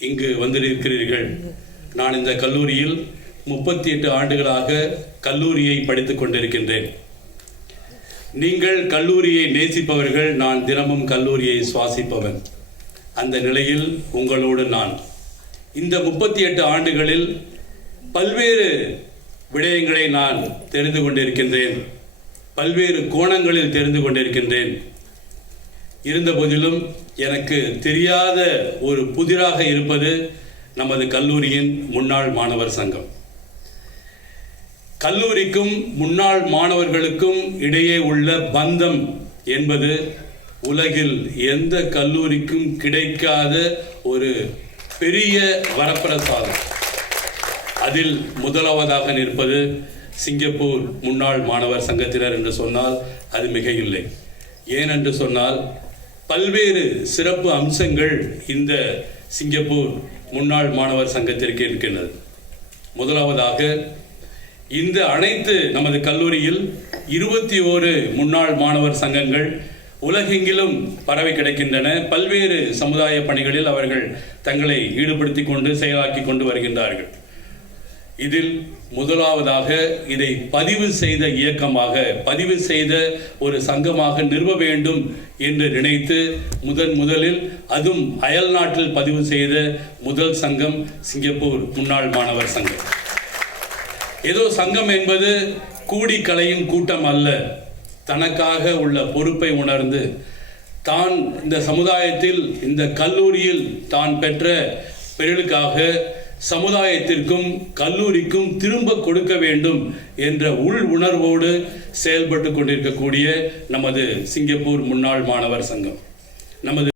இங்கு வந்திருக்கிறீர்கள். நான் இந்த கல்லூரியில் முப்பத்தி எட்டு ஆண்டுகளாக கல்லூரியை படித்துக் கொண்டிருக்கின்றேன். நீங்கள் கல்லூரியை நேசிப்பவர்கள் நான் தினமும் கல்லூரியை சுவாசிப்பவன். அந்த நிலையில் உங்களோடு நான். இந்த முப்பத்தி எட்டு ஆண்டுகளில் பல்வேறு விடயங்களை நான் தெரிந்து கொண்டிருக்கின்றேன். பல்வேறு கோணங்களில் தெரிந்து கொண்டிருக்கின்றேன். இருந்த போதிலும் எனக்கு தெரியாத ஒரு புதிராக இருப்பது நமது கல்லூரியின் முன்னாள் மாணவர் சங்கம். கல்லூரிக்கும் முன்னாள் மாணவர்களுக்கும் இடையே உள்ள பந்தம் என்பது உலகில் எந்த கல்லூரிக்கும் கிடைக்காத ஒரு பெரிய வரப்பிரசாதம். அதில் முதலாவதாக நிற்பது சிங்கப்பூர் முன்னாள் மாணவர் சங்கத்தினர் என்று சொன்னால் அது மிக இல்லை ஏனென்று சொன்னால் பல்வேறு சிறப்பு அம்சங்கள் இந்த சிங்கப்பூர் முன்னாள் மாணவர் சங்கத்திற்கு இருக்கின்றது. முதலாவதாக இந்த அனைத்து நமது கல்லூரியில் இருபத்தி ஓரு முன்னாள் மாணவர் சங்கங்கள் உலகெங்கிலும் பரவி கிடக்கின்றன. பல்வேறு சமுதாய பணிகளில் அவர்கள் தங்களை ஈடுபடுத்திக் கொண்டு செயலாக்கி கொண்டு வருகின்றார்கள். இதில் முதலாவதாக இதை பதிவு செய்த இயக்கமாக பதிவு செய்த ஒரு சங்கமாக நிறுவ வேண்டும் என்று நினைத்து முதன் முதலில் அதுவும் அயல் நாட்டில் பதிவு செய்த முதல் சங்கம் சிங்கப்பூர் முன்னாள் மாணவர் சங்கம். ஏதோ சங்கம் என்பது கூடி கலையும் கூட்டம் அல்ல. தனக்காக உள்ள பொறுப்பை உணர்ந்து தான் இந்த சமுதாயத்தில் இந்த கல்லூரியில் தான் பெற்ற பெருளுக்காக சமுதாயத்திற்கும் கல்லூரிக்கும் திரும்ப கொடுக்க வேண்டும் என்ற உள் உணர்வோடு செயல்பட்டு கொண்டிருக்கக்கூடிய நமது சிங்கப்பூர் முன்னாள் மாணவர் சங்கம். நமது